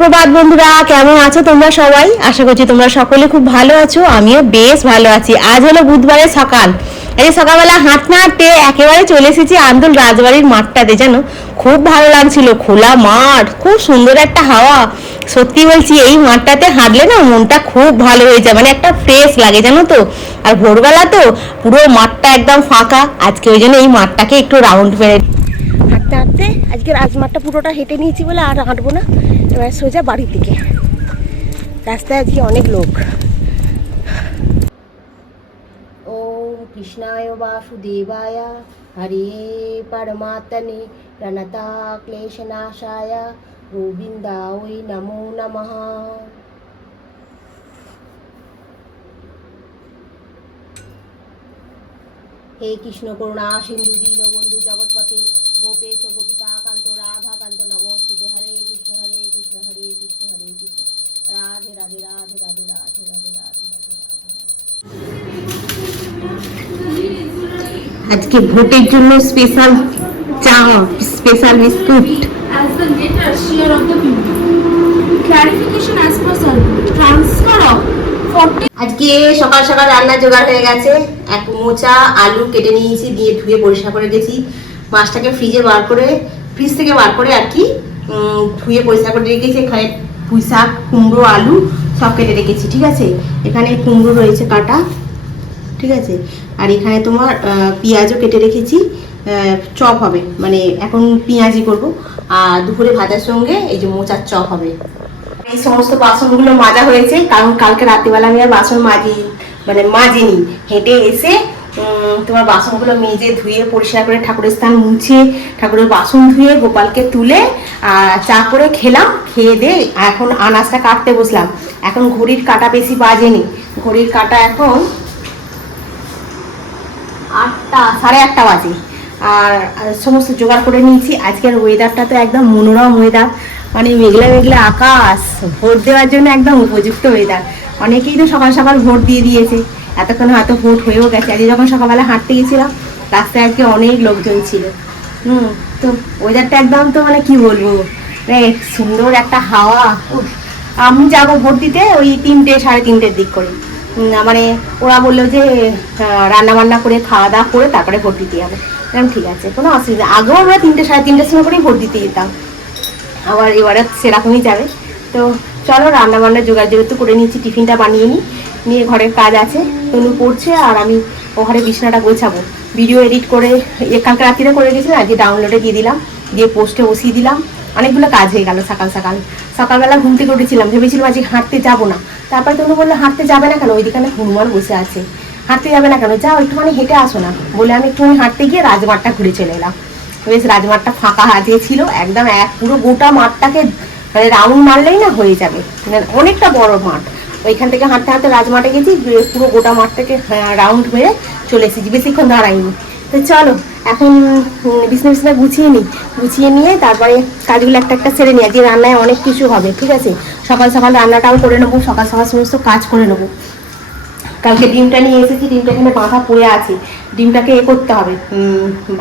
সুপ্রভাত বন্ধুরা, কেমন আছো তোমরা সবাই? আশা করছি তোমরা সকলে খুব ভালো আছো। আমিও বেশ ভালো আছি। আজ হলো বুধবারের সকাল। এই সকালবেলা হাঁটতে হাঁটতে একেবারে চলে এসেছি আন্দুল রাজবাড়ির মাঠটাতে। জানো, খুব ভালো লাগছিল, খোলা মাঠ, খুব সুন্দর একটা হাওয়া। সত্যি বলছি, এই মাঠটাতে হাঁটলে না মনটা খুব ভালো হয়ে যায়, মানে একটা ফ্রেশ লাগে জানো তো। আর ভোরবেলা তো পুরো মাঠটা একদম ফাঁকা। আজকে ওই জন্য এই মাঠটাকে একটু রাউন্ড মেরে হাঁটতে হাঁটতে আজকে রাজমাঠটা পুরোটা হেঁটে নিয়েছি বলে আর হাঁটবো না। এবার সোজা বাড়ির দিকে। রাস্তায় আজকে অনেক লোক। ও কৃষ্ণায় বাসুদেবায় হরে পরমাত্মনে প্রণতা ক্লেশনাশায় গোবিন্দায় নমো নমঃ। হে কৃষ্ণ করুণা সিন্ধু দীনবন্ধু জগৎপতে গোপেশ গোপিকা কান্ত রাধা কান্ত নমস্তুতে। হরে কৃষ্ণ হরে কৃষ্ণ কৃষ্ণ হরে কৃষ্ণ রাধে রাধে রাধে রাধে রাধে রাধে রাধে রাধে রাধে। আজকে ভোটের জন্য স্পেশাল চা, special biscuit. As the later share of the people. Clarification as per survey. Transfer of 40. আজকে সকাল সকাল রান্নার জোগাড় হয়ে গেছে। এক মোচা আলু কেটে নিয়েছি, দিয়ে ধুয়ে পরিষ্কার করে গেছি। মাছটাকে ফ্রিজ থেকে বার করে আর কি ধুয়ে পরিষ্কার করে রেখেছি। এখানে পুঁই শাক, কুমড়ো, আলু সব কেটে রেখেছি, ঠিক আছে। এখানে কুমড়ো রয়েছে কাটা, ঠিক আছে। আর এখানে তোমার পেঁয়াজও কেটে রেখেছি, চপ হবে, মানে এখন পেঁয়াজি করব। আর দুপুরে ভাজার সঙ্গে এই যে মোচার চপ হবে। এই সমস্ত বাসনগুলো মাজা হয়েছে, কারণ কালকে রাত্রিবেলা আমি আর বাসন মাজিনি। হেঁটে এসে তোমার বাসনগুলো মেজে ধুয়ে পরিষ্কার করে ঠাকুরের স্থান মুছে, ঠাকুরের বাসন ধুয়ে গোপালকে তুলে চা করে খেলাম। খেয়ে দিয়ে এখন আনাজটা কাটতে বসলাম। এখন ঘড়ির কাঁটা বেশি বাজেনি, ঘড়ির কাঁটা এখন 8টা, 8:30 বাজে। আর সমস্ত জোগাড় করে নিয়েছি। আজকের ওয়েদারটা তো একদম মনোরম ওয়েদার, মানে মেঘলা মেঘলা আকাশ, ভোট দেওয়ার জন্য একদম উপযুক্ত ওয়েদার। অনেকেই তো সকাল সকাল ভোট দিয়ে দিয়েছে, এতক্ষণ হয়তো ভোট হয়েও গেছে। আজকে যখন সকালবেলা হাঁটতে গেছিলাম রাস্তায় আজকে অনেক লোকজন ছিল। তো ওয়েদারটা একদম তো মানে কি বলবো, সুন্দর একটা হাওয়া। আমি যাবো ভোট দিতে ওই 3টে, 3:30 দিক করে। মানে ওরা বললো যে রান্না বান্না করে খাওয়া দাওয়া করে তারপরে ভোট দিতে যাবো। ঠিক আছে, কোনো অসুবিধা। আগেও আমরা 3টে, 3:30 সময় করেই ভোট দিতে যেতাম, আবার এবারে সেরকমই যাবে। তো চলো রান্না বান্না জোগাড় যেহেতু করে নিচ্ছি, টিফিনটা বানিয়ে নিয়ে ঘরের কাজ আছে। তনু পড়ছে আর আমি ও ঘরে বিছানাটা গোছাবো। ভিডিও এডিট করে কালকে রাত্রিরে করে গেছিলাম, আজকে ডাউনলোডে দিয়ে দিলাম, দিয়ে পোস্টে বসিয়ে দিলাম। অনেকগুলো কাজ হয়ে গেল সকালবেলা ঘুম থেকে উঠেছিলাম, ভেবেছিলাম আজকে হাঁটতে যাবো না। তারপরে তনু বললো হাঁটতে যাবে না কেন, ওইদিকে হনুমান বসে আছে, হাঁটতে যাবে না কেন, যাও একটুখানি হেঁটে আসো না। বলে আমি একটুখানি হাঁটতে গিয়ে রাজমাঠটা ঘুরে চলে এলাম। বেশ রাজমাঠটা ফাঁকা হাজিয়ে ছিল একদম, পুরো গোটা মাঠটাকে মানে রাউন্ড মারলেই না হয়ে যাবে, অনেকটা বড় মাঠ। ওইখান থেকে হাঁটতে হাঁটতে রাজমাঠে গেছি, পুরো গোটা মাঠটাকে রাউন্ড মেরে চলে এসেছি, বেশিক্ষণ দাঁড়াইনি। তো চলো এখন বিছনা গুছিয়ে নিয়ে তারপরে কাজগুলো একটা একটা সেরে নিই। আজকে রান্নায় অনেক কিছু হবে, ঠিক আছে। সকাল সকাল রান্নাটাও করে নেবো, সকাল সকাল সমস্ত কাজ করে নেবো। কালকে ডিমটা নিয়ে এসেছি, ডিমটা এখানে বাঁধা পড়ে আছে। ডিমটাকে করতে হবে,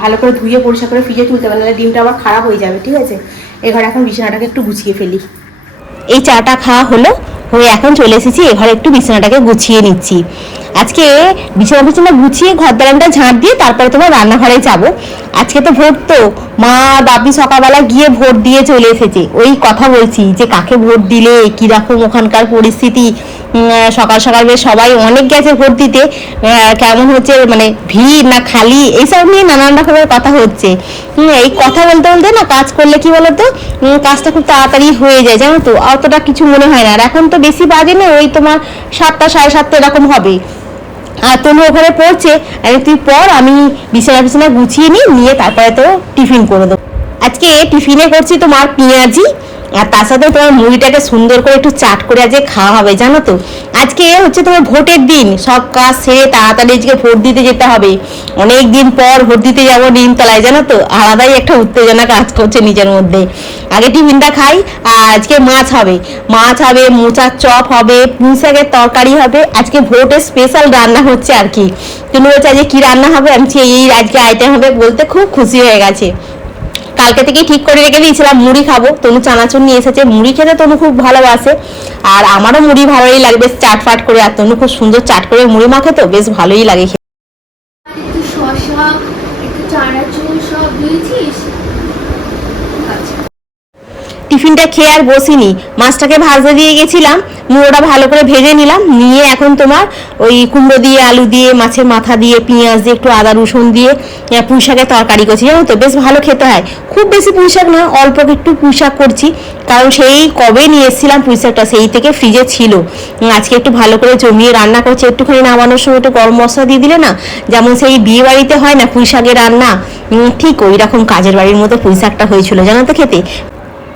ভালো করে ধুয়ে পরিষ্কার করে ফ্রিজে তুলতে হবে, নাহলে ডিমটা আবার খারাপ হয়ে যাবে, ঠিক আছে। এঘরে এখন বিছানাটাকে একটু গুছিয়ে ফেলি। এই চাটা খাওয়া হয়ে এখন চলে এসেছি এঘরে, একটু বিছানাটাকে গুছিয়ে নিচ্ছি। আজকে বিছানা গুছিয়ে ঘর দালানটা ঝাঁট দিয়ে তারপরে তোমার রান্নাঘরে যাবো। আজকে তো ভোট, তো মা বাপি সকালবেলা গিয়ে ভোট দিয়ে চলে এসেছে। ওই কথা বলছি যে কাকে ভোট দিলে কীরকম ওখানকার পরিস্থিতি। সকাল সকাল বেশ সবাই অনেক গেছে ভোট দিতে, কেমন হচ্ছে মানে ভিড় না খালি, এইসব নিয়ে নানান রকমের কথা হচ্ছে। এই কথা বলতে বলতে না কাজ করলে কি বলতো, কাজটা খুব তাড়াতাড়ি হয়ে যায়, জানো তো, অতটা কিছু মনে হয় না। আর এখন তো বেশি বাজে না, ওই তোমার 7টা, 7:30 এরকম হবে। আর তনু ওখানে পড়ছে, আর তুই পর, আমি বিছানা গুছিয়ে নিয়ে তারপরে তো টিফিন করে দেবো। আজকে টিফিনে করছি তোমার পেঁয়াজি, আর তার সাথে তোমার মুড়িটাকে সুন্দর করে একটু চাট করে আজকে খাওয়া হবে, জানো তো। আজকে হচ্ছে তোমার ভোটের দিন, সব কাজ সেরে তাড়াতাড়ি আজকে ভোট দিতে যেতে হবে। অনেক দিন পর ভোট দিতে যাবো নিমতলায়, জানো তো, আলাদাই একটা উত্তেজনা কাজ করছে নিজের মধ্যে। আগে টিফিনটা খাই। আর আজকে মাছ হবে, মোচার চপ হবে, পুঁই শাকের তরকারি হবে। আজকে ভোটের স্পেশাল রান্না হচ্ছে আর কি। তুমি বলছে আজকে কি রান্না হবে, আমি এই আজকে আইটেম হবে বলতে খুব খুশি হয়ে গেছে। কালকে থেকেই ঠিক করে রেখে দিয়েছিলাম মুড়ি খাবো। তনু চানাচুর নিয়ে এসেছে, মুড়ি খেতে তনু খুব ভালোবাসে, আর আমারও মুড়ি ভালোই লাগে, বেশ চাটফাট করে। আর তনু খুব সুন্দর চাট করে মুড়ি মাখে, তো বেশ ভালোই লাগে খেতে। একটু শসা, একটু চানাচুর সব দিয়েছিস? আচ্ছা। টিফিনটা খেয়ে আর বসিনি, মাছটাকে ভাজতে দিয়ে গেছিলাম, মুড়োটা ভালো করে ভেজে নিলাম, নিয়ে এখন তোমার ওই কুমড়ো দিয়ে, আলু দিয়ে, মাছের মাথা দিয়ে, পেঁয়াজ দিয়ে, একটু আদা রসুন দিয়ে পুঁই শাকের তরকারি করছি, জানো তো বেশ ভালো খেতে হয়। খুব বেশি পুঁই শাক না, অল্প একটু পুঁই শাক করছি, কারণ সেই কবে নিয়ে এসেছিলাম পুঁই শাকটা, সেই থেকে ফ্রিজে ছিল। আজকে একটু ভালো করে জমিয়ে রান্না করছি, একটুখানি নামানোর সময় একটু গরম মশলা দিয়ে দিলে না, যেমন সেই বিয়ে বাড়িতে হয় না পুঁই শাকের রান্না, ঠিক ওই রকম কাজের বাড়ির মতো পুঁই শাকটা হয়েছিল, জানো তো খেতে।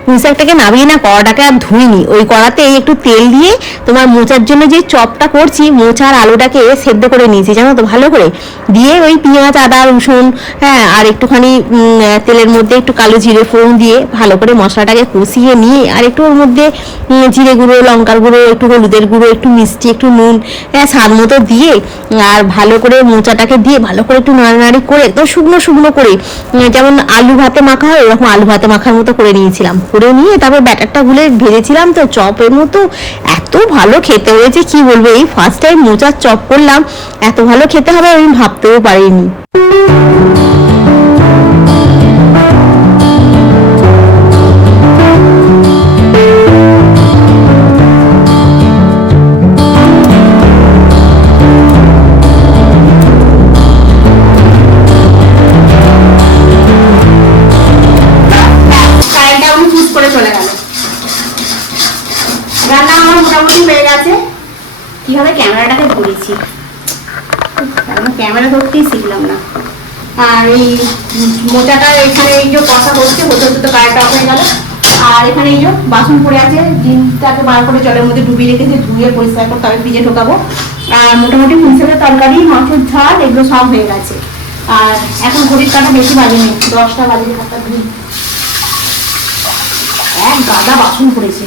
পুঁই শাকটাকে নামিয়ে না কড়াটাকে আর ধুইনি, ওই কড়াতে একটু তেল দিয়ে তোমার মোচার জন্য যে চপটা করছি, মোচার আলুটাকে সেদ্ধ করে নিয়েছি, জানো তো ভালো করে, দিয়ে ওই পেঁয়াজ আদা রসুন, হ্যাঁ, আর একটুখানি তেলের মধ্যে একটু কালো জিরে ফোড়ন দিয়ে ভালো করে মশলাটাকে কষিয়ে নিয়ে, আর একটু ওর মধ্যে জিরে গুঁড়ো, লঙ্কার গুঁড়ো, একটু হলুদের গুঁড়ো, একটু মিষ্টি, একটু নুন, হ্যাঁ, স্বাদ মতো দিয়ে, আর ভালো করে মোচাটাকে দিয়ে ভালো করে একটু নাড়ানাড়ি করে একদম শুকনো শুকনো করে, যেমন আলু ভাতে মাখা হয় ওরকম আলু ভাতে মাখার মতো করে নিয়েছিলাম, করে নিয়ে তারপর ব্যাটারটা গুলে ভেজেছিলাম, তো চপের মতো এত ভালো খেতে হয়েছে কি বলবো। এই ফার্স্ট টাইম মোচার চপ করলাম, এত ভালো খেতে হবে আমি ভাবতেও পারিনি। কিভাবে ক্যামেরাটাকে ধরেছি, ক্যামেরা ধরতেই শিখলাম না। আর এই মোচাটা এখানে এই যে কষা করছে, হতে হতে তো কারেন্টটা অফ হয়ে গেল। আর এখানে এই যে বাসন পড়ে আছে, জিনটাকে বার করে জলের মধ্যে ডুবিয়ে রেখেছে, ধুয়ে পরিষ্কার করে তবে ফ্রিজে ঢোকাবো। আর মোটামুটি পুঁইশাকের তরকারি, মাছের ঝাল, এগুলো সব হয়ে গেছে। আর এখন ঘড়ির কাটা বেশি বাজেনি, 10টা বাজে, 7টা 2, এক গাদা বাসন পড়েছে।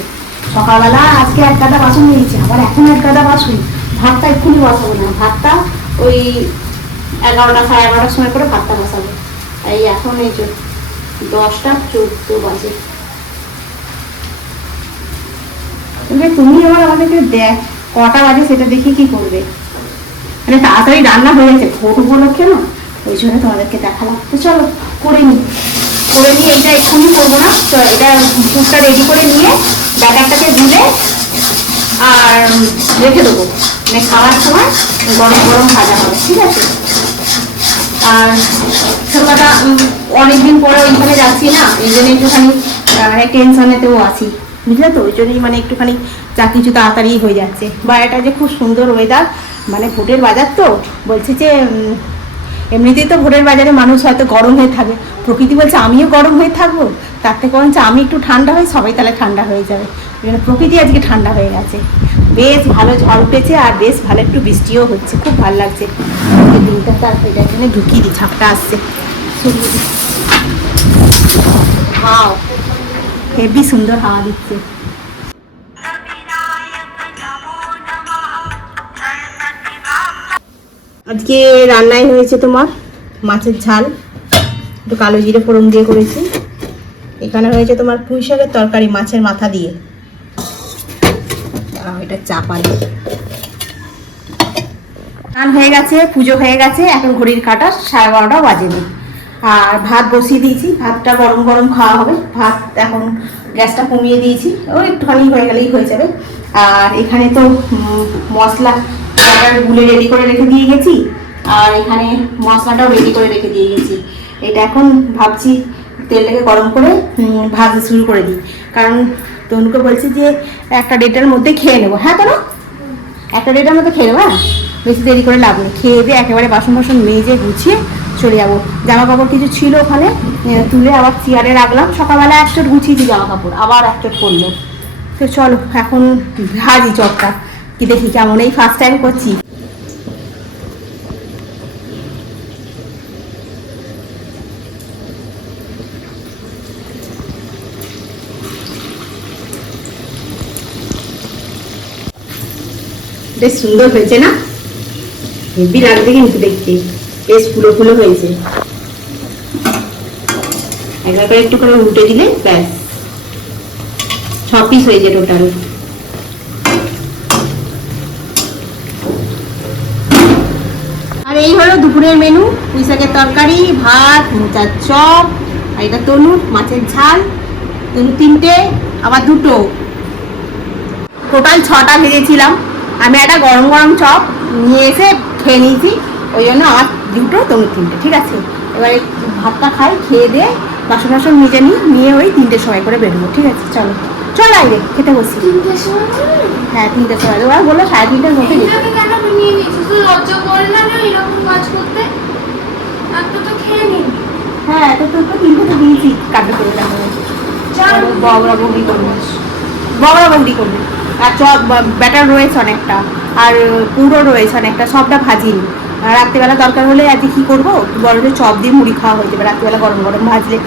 সকালবেলা আজকে এক গাদা বাসন নিয়েছে, আবার এখন এক গাদা বাসন। ভাতটা এক্ষুনি বসাবো না, ভাতটা ওই 11টা সাড়ে 11টার সময় করে ভাতটা বসাবো। এই এখন এই যে 10টা 14 বাজে। তুমি আবার আমাদেরকে দেখ কটা বাজে সেটা দেখি কি করবে, মানে তাড়াতাড়ি রান্না হয়ে গেছে ভোট উপলক্ষে না, ওই জন্য তোমাদেরকে দেখালাম। তো চলো করে নিই, করে নিয়ে এটা এক্ষুনি করবো না, তো এটা দুধটা রেডি করে নিয়ে ব্যাটারটাকে দিলে আর রেখে দেবো, মানে খাওয়ার সময় গরম গরম ভাজা হবে, ঠিক আছে। আর ছোটটা অনেকদিন পরে ওইখানে যাচ্ছি না, এই জন্য একটুখানি মানে টেনশনেতেও আছি, বুঝলে তো, ওই জন্যই মানে একটুখানি যা কিছু তাড়াতাড়ি হয়ে যাচ্ছে। বা এটা যে খুব সুন্দর ওয়েদার, মানে ভোটের বাজার তো, বলছে যে এমনিতেই তো ভোটের বাজারে মানুষ হয়তো গরম হয়ে থাকে, প্রকৃতি বলছে আমিও গরম হয়ে থাকবো, তার থেকে বলছে আমি একটু ঠান্ডা হই, সবাই তাহলে ঠান্ডা হয়ে যাবে। প্রকৃতি আজকে ঠান্ডা হয়ে গেছে, বেশ ভালো ঝড় উঠেছে, আর বেশ ভালো একটু বৃষ্টিও হচ্ছে, খুব ভালো লাগছে দিনটা। তার এটার জন্য ঢুকিয়ে দিই, ঝাপটা আসছে, হাওয়া হেবি সুন্দর হাওয়া দিচ্ছে। আজকে রান্নায় হয়েছে তোমার মাছের ঝাল, একটু কালো জিরে ফোড়ন দিয়ে করেছি। এখানে হয়েছে তোমার পুঁই শাকের তরকারি মাছের মাথা দিয়ে, এটা চাপা দিয়ে। রান হয়ে গেছে, পুজো হয়ে গেছে, এখন ঘড়ির কাটা 12:30 বাজেনি। আর ভাত বসিয়ে দিয়েছি, ভাতটা গরম গরম খাওয়া হবে। ভাত এখন গ্যাসটা কমিয়ে দিয়েছি, ও একটুখানি হয়ে গেলেই হয়ে যাবে। আর এখানে তো মশলা গুলে রেডি করে রেখে দিয়ে গেছি, আর এখানে মশলাটাও রেডি করে রেখে দিয়ে গেছি। এটা এখন ভাবছি তেলটাকে গরম করে ভাজতে শুরু করে দিই, কারণ তনুকে বলছি যে 1:30টার মধ্যে খেয়ে নেবো। হ্যাঁ কেন 1:30টার মধ্যে খেয়ে নেবো, হ্যাঁ, বেশি দেরি করে লাভ নেই। খেয়ে দিয়ে একেবারে বাসন বাসন মেজে গুছিয়ে চলে যাবো। জামা কাপড় কিছু ছিল ওখানে তুলে আবার চেয়ারে রাখলাম, সকালবেলা একচোট গুছিয়েছি জামা কাপড়, আবার একচোট করলো। তো চলো এখন ভাজি চপটা, কি দেখি কেমন, এই ফার্স্ট টাইম করছি। বেশ সুন্দর হয়েছে না, হেভি লাগবে কিন্তু দেখতে, বেশ ফুলো ফুলো হয়েছে। একবার করে একটু করে উল্টে দিলে ব্যাস 6 পিস হয়ে যায় টোটাল। আর এই হলো দুপুরের মেনু, পুঁই শাকের তরকারি, ভাত, মোচার চপ, আর এটা তনুর মাছের ঝাল, তনু 3টে আবার 2টো, টোটাল 6টা ভেজেছিলাম। আমি একটা গরম গরম চপ নিয়ে এসে খেয়ে নিয়েছি, ওই জন্য আমার 2টো তনু 3টে, ঠিক আছে। এবারে ভাতটা খাই, খেয়ে দিয়ে বাসন বাসন নিজে নিয়ে ওই 3টের সময় করে বেরোবো, ঠিক আছে। চলো চল আইরে খেতে বসি। 3টের সময় করে? হ্যাঁ 3টের সময়, ওরা বললো 3:30টার মধ্যে যেতে। এটাকে কেন নিয়ে নিচ্ছিস? তুই লজ্জা করে না এরকম কাজ করতে? একটা তো খেয়ে নিবি। হ্যাঁ তো তোর তো 3টে তো দিয়েছি, কাটতে করে রাখবো, বগরা বগরি করবো, বগরা বগরি করবো। আর চপ ব্যাটার রয়েছে অনেকটা, আর পুরো রয়েছে অনেকটা, সবটা ভাজিনি। আর রাত্রিবেলা দরকার হলে আজকে কী করবো, বড় যে চপ দিয়ে মুড়ি খাওয়া হয়ে যাবে রাত্রিবেলা, গরম গরম ভাজলে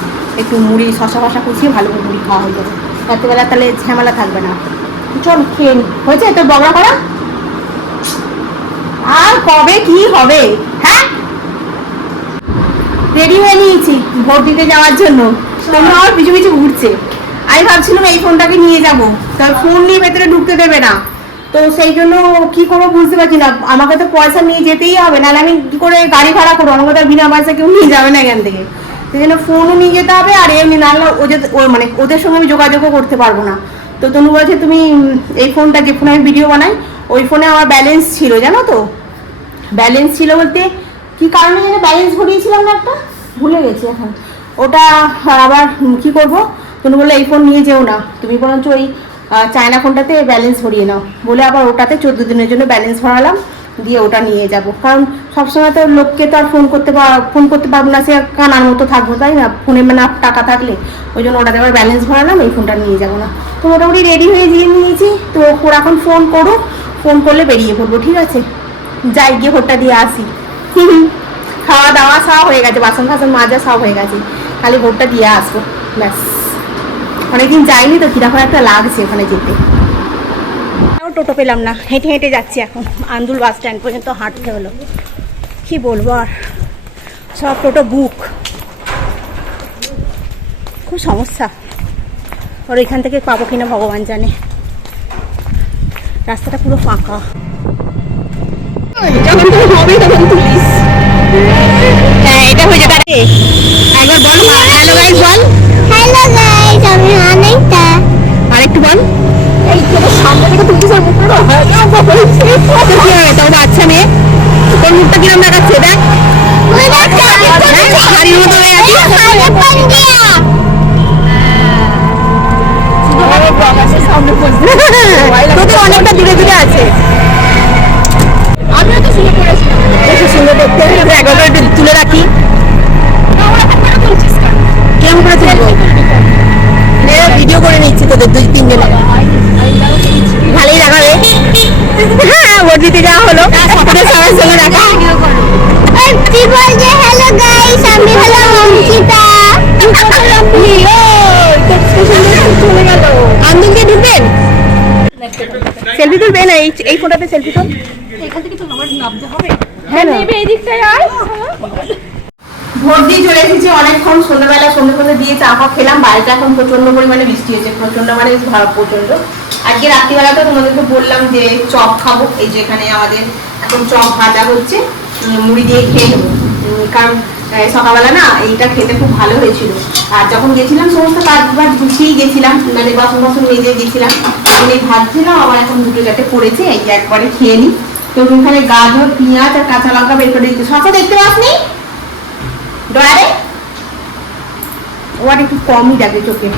একটু মুড়ি শশা ফশা কুচিয়ে ভালো করে মুড়ি খাওয়া হয়ে যাবে রাত্রিবেলা, তাহলে ঝামেলা থাকবে না। চল খেয়ে নি। হয়েছে তোর বগরা করা? আর কবে কি হবে? হ্যাঁ রেডি হয়ে নিয়েছি ভোট দিতে যাওয়ার জন্য, তোমরা আমার পিছু পিছু ঘুরছে। আমি ভাবছিলাম এই ফোনটাকে নিয়ে যাবো, তার ফোন নিয়ে ভেতরে ঢুকতে দেবে না, তো সেই জন্য কি করবো বুঝতে পারছি না। আমাকে তো পয়সা নিয়ে যেতেই হবে, নাহলে আমি কি করে গাড়ি ভাড়া করবো, আমাকে তো আর বিনা পয়সা কেউ নিয়ে যাবে না এখান থেকে, সেই জন্য ফোনও নিয়ে যেতে হবে। আর এমনি নাহলে মানে ওদের সঙ্গে আমি যোগাযোগও করতে পারবো না। তো তনু বলছে তুমি এই ফোনটা, যে ফোনে আমি ভিডিও বানাই ওই ফোনে আমার ব্যালেন্স ছিল, জানো তো। ব্যালেন্স ছিল বলতে কি কারণে যেন ব্যালেন্স ভরিয়েছিলাম না একটা, ভুলে গেছি এখন ওটা। আবার কি করব, তুমি বললে এই ফোন নিয়ে যেও না, তুমি বরঞ্চ ওই চায়না ফোনটাতে ব্যালেন্স ভরিয়ে নাও বলে, আবার ওটাতে 14 দিনের জন্য ব্যালেন্স ভরালাম, দিয়ে ওটা নিয়ে যাব। কারণ সবসময় তো লোককে তো আর ফোন করতে পারবো না, সে কানার মতো থাকবো, তাই না, ফোনে মানে টাকা থাকলে, ওই জন্য ওটাতে আবার ব্যালেন্স ভরালাম, এই ফোনটা নিয়ে যাবো না। তো মোটামুটি রেডি হয়ে গিয়ে নিয়েছি, তো ওরা এখন ফোন করুক, ফোন করলে বেরিয়ে পড়বো, ঠিক আছে। যাই গিয়ে ভোটটা দিয়ে আসি। খাওয়া দাওয়া সব হয়ে গেছে, বাসন ফাসন মাজা সব হয়ে গেছে, খালি ভোটটা দিয়ে আসবো ব্যাস। অনেকদিন যাইনি তো, কিরকম একটা লাগছে ওখানে যেতে। টোটো পেলাম না, হেঁটে হেঁটে যাচ্ছি এখন, আন্দুল বাস স্ট্যান্ড পর্যন্ত হাঁটতে হলো, কি বলবো আর, সব টোটো বুক, খুব সমস্যা। আর এখান থেকে পাবো কিনা ভগবান জানে, রাস্তাটা পুরো ফাঁকা। যখন তুমি হবে তখন তুলিস। হ্যাঁ এটা হয়ে যাবে। একবার বল হ্যালো গাইস, বল হ্যালো গাইস, আমি অনেকটা। আরেকটু বল। এই তোর সামনে থেকে তুলছিস, আর মুখটা কি হবে, তোর বাচ্চা মেয়ে, তোর মুখটা কিরম দেখাচ্ছে দেখ, গাড়ির মতো হয়ে গেছে। তোদের অনেকটা দূরে দূরে আছে, আমিও তো শুনে পড়েছিলাম, বেশ সুন্দর দেখতে। একবার একটু তুলে রাখি, কেমন করে তুলবো, ভিডিও করে নিচ্ছি তোদের 2-3 দিন, ভালোই দেখাবে। হ্যাঁ ভোট দিতে যাওয়া হলো, তোদের সবার সঙ্গে দেখা। কি বলছে? হ্যালো গাইস, আমি হলো অঙ্কিতা। আন্দুলকে ঢুকবেন, সেলফি তুলবে না, এই ফোনটাতে সেলফি তুল। এখান থেকে তো আমার নামতে হবে। হ্যাঁ না, এই দিকটায় আয়। ভোট দিয়ে চলে এসেছি অনেকক্ষণ, সন্ধ্যাবেলা সন্ধ্যে দিয়ে চা ফা খেলাম। বাড়িতে এখন প্রচন্ড পরিমাণে বৃষ্টি হয়েছে, প্রচন্ড মানে প্রচন্ড। আজকে রাত্রিবেলা তো তোমাদেরকে বললাম যে চপ খাবো, এই যে এখানে আমাদের এখন চপ ভাজা হচ্ছে, মুড়ি দিয়ে খেয়ে নেবো। কারণ সকালবেলা না এইটা খেতে খুব ভালো হয়েছিল। আর যখন গেছিলাম সমস্ত কাজ বাজ গুছিয়েই গেছিলাম, মানে বাসন বাসন মেজে গেছিলাম, এই ভাজছিলাম, আমার এখন 2-4টে পড়েছে, এই যে একবারে খেয়ে নিই। তো ওখানে গাজর, পেঁয়াজ আর কাঁচা লঙ্কা বের করে দিচ্ছে। শশা দেখতে পাসনি ডয়ারে, ওর একটু কমই লাগে চোখে।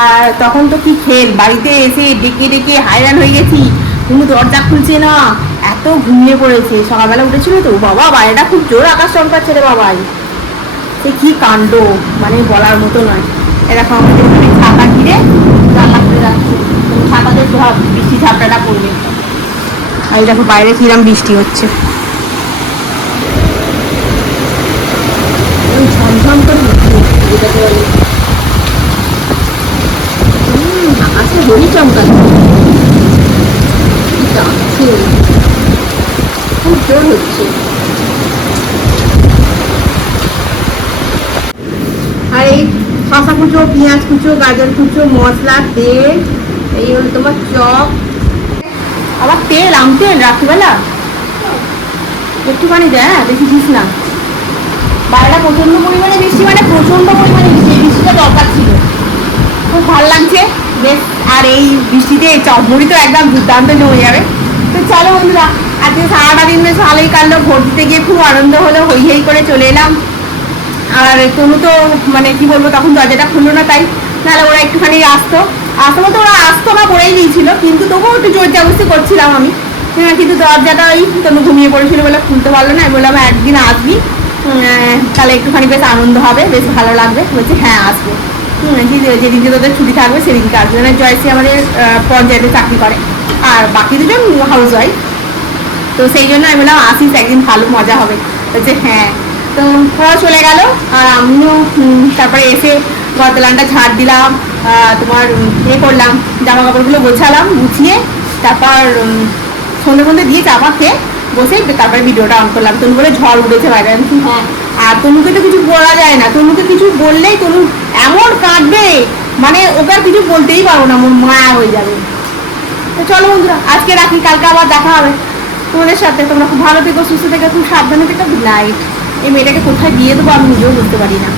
আর তখন তো কি খেল, বাড়িতে এসে ডেকে ডেকে হায়রান হয়ে গেছি, কোনো দরজা খুলছে না, এত ঘুমিয়ে পড়েছে। সকালবেলা উঠেছিল তো, বাবা বাইরেটা খুব জোর আকাশ চমকাচ্ছে রে বাবাই, সে কি কাণ্ড, মানে বলার মতো নয়। এরকম আমাদের ছাতা ঘিরে জানলা খুলে যাচ্ছে, ছাতাতে বৃষ্টি ঝাপটাটা পড়বে। আর দেখো বাইরে কিরম বৃষ্টি হচ্ছে, ঝমঝম করে যেটাকে বলে আকাশে হরি চমকাচ্ছে, খুব জোর হচ্ছে। শসা কুচো, পেঁয়াজ কুচো, গাজর কুচো, মশলা, তেল, এই হলো তোমার চপ, আবার তেল, আম তেল রাত্রিবেলা একটুখানি দেয়, হ্যাঁ বেশি দিস না। বাইরেটা প্রচণ্ড পরিমাণে বৃষ্টি, মানে প্রচণ্ড পরিমাণে বৃষ্টি, এই বৃষ্টিটা দরকার ছিল। খুব ভালো লাগছে বেশ। আর এই বৃষ্টিতে চপ মুড়ি তো একদম দুর্দান্ত জমে যাবে। তো চলো বন্ধুরা, আজকে সারাটা দিন বেশ ভালোই কাটলো। ভোট দিতে গিয়ে খুব আনন্দ হলো, হই হই করে চলে এলাম। আর তনু তো মানে কি বলবো, তখন দরজাটা খুললো না, তাই নাহলে ওরা একটুখানি আসতো বলতে ওরা আসতো না, পড়েই দিয়েছিল, কিন্তু তবুও একটু জোর জাবস্তি করছিলাম আমি। কিন্তু দরজাটা ওই তনু ঘুমিয়ে পড়েছিল বলে খুলতে পারলো না। আমি বললাম একদিন আসবি, তাহলে একটুখানি বেশ আনন্দ হবে, বেশ ভালো লাগবে। বলছে হ্যাঁ আসবো, যেদিনকে তোদের ছুটি থাকবে সেদিনকে আসবে। মানে জয়শ্রী আমাদের পঞ্চায়েতে চাকরি করে, আর বাকি দুজন হাউস ওয়াইফ। তো সেই জন্য আমি বললাম আসিস একদিন, ভালো মজা হবে। বলছে হ্যাঁ। তো ওরা চলে গেল, আর আমিও তারপরে এসে গতলানটা ঝাড় দিলাম, তোমার করলাম, জামা কাপড়গুলো গোছালাম, গুছিয়ে তারপর সন্ধ্যে দিয়ে চাপা খেয়ে বসে তারপরে ভিডিওটা অন করলাম। তনু বলে ঝড় উঠেছে বাইরে। আমি হ্যাঁ, আর তনুকে তো কিছু বলা যায় না, তনুকে কিছু বললেই তনু এমন কাঁদবে, মানে ওকে আর কিছু বলতেই পারবো না, আমার মায়া হয়ে যাবে। তো চলো বন্ধুরা, আজকে রাখি, কালকে আবার দেখা হবে তোমাদের সাথে। তোমরা খুব ভালো থেকো, সুস্থ থেকো, খুব সাবধানে থেকো। Good night. এই মেয়েটাকে কোথায় দিয়ে দেবো আমি নিজেও বুঝতে পারি না,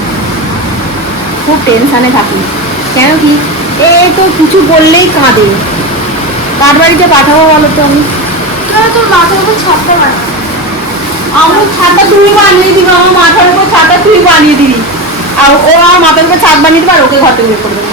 খুব টেনশানে থাকি। কেন কি এই তো কিছু বললেই কাঁদে, কার বাড়িতে পাঠাবো বলো তো আমি? তোর মাথার উপর ছাপটা বানা। আমার ছাদটা তুই বানিয়ে দিবি, আমার মাথার উপর ছাদটা তুই বানিয়ে দিবি, আর ও আমার মাথার উপর ছাদ বানিয়ে দিবি, আর ওকে ঘর থেকে বের করে দেবো।